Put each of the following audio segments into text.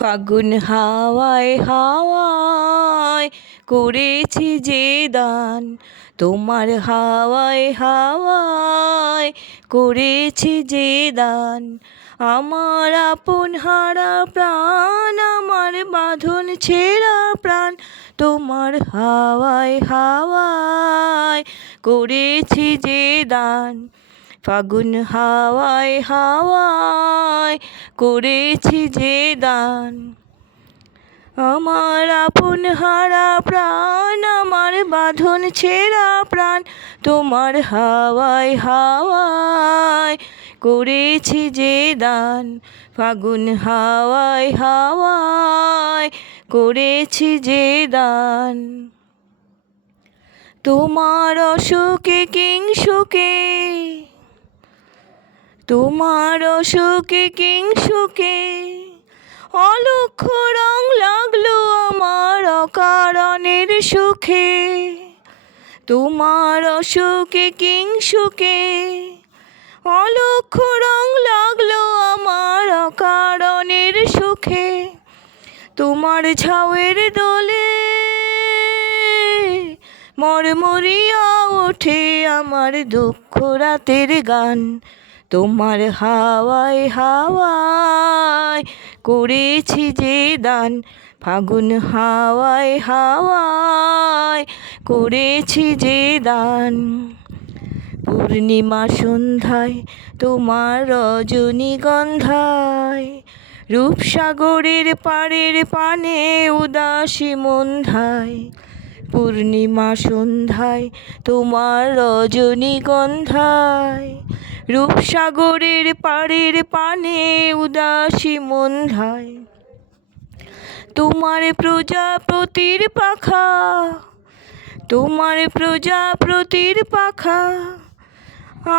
ফাগুন হাওয়ায় হাওয়ায় করেছি যে দান, তোমার হাওয়ায় হাওয়ায় করেছি যে দান। আমার আপন হারা প্রাণ, আমার বাঁধন ছেঁড়া প্রাণ, তোমার হাওয়ায় হাওয়ায় করেছি যে দান। ফাগুন হাওয়ায় হাওয়ায় করেছি যে দান। আমার আপন হারা প্রাণ, আমার বাঁধন ছেঁড়া প্রাণ, তোমার হাওয়ায় হাওয়ায় করেছি যে দান। ফাগুন হাওয়ায় হাওয়ায় করেছি যে দান। তোমার অশোকে কিংসুকে, তোমার অশোকে কিংসুকে অলক্ষ রং লাগলো আমার অকারণের সুখে। তোমার অশোকে কিংসুকে অলক্ষ রং লাগলো আমার অকারণের সুখে। তোমার ঝাউয়ের দোলে মরমরিয়া ওঠে আমার দুঃখ রাতের গান। তোমার হাওয়ায় হাওয়ায় করেছি যে দান। ফাগুন হাওয়ায় হাওয়ায় করেছি যে দান। পূর্ণিমা সন্ধ্যায় তোমার রজনীগন্ধায়, রূপসাগরের পাড়ের পানে উদাসী মন্ধায়। পূর্ণিমা সন্ধ্যায় তোমার রজনীগন্ধায়, রূপসাগরের পাড়ের পানে উদাসী মন্ধায়। তোমার প্রজাপতির পাখা, তোমার প্রজাপতির পাখা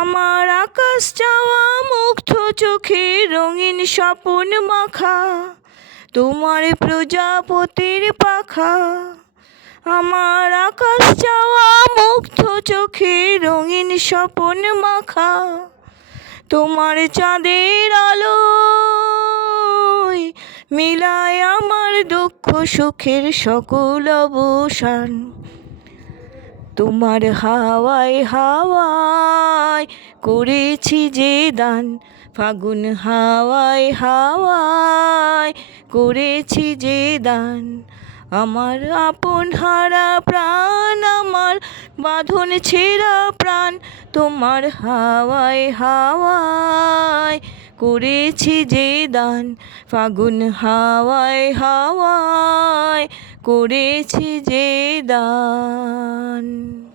আমার আকাশ চাওয়া মুগ্ধ চোখে রঙিন স্বপন মাখা। তোমার প্রজাপতির পাখা আমার আকাশ চাওয়া মুগ্ধ চোখে রঙিন স্বপন মাখা। তোমার চাঁদের আলোয় মিলায় আমার দুঃখ সুখের সকল অবসান। তোমার হাওয়ায় হাওয়ায় করেছি যে দান। ফাগুন হাওয়ায় হাওয়ায় করেছি যে দান। আমার আপন হারা প্রাণ, আমার বাঁধন ছেঁড়া প্রাণ, তোমার হাওয়ায় হাওয়ায় করেছি যে দান। ফাগুন হাওয়ায় হাওয়ায় করেছি যে দান।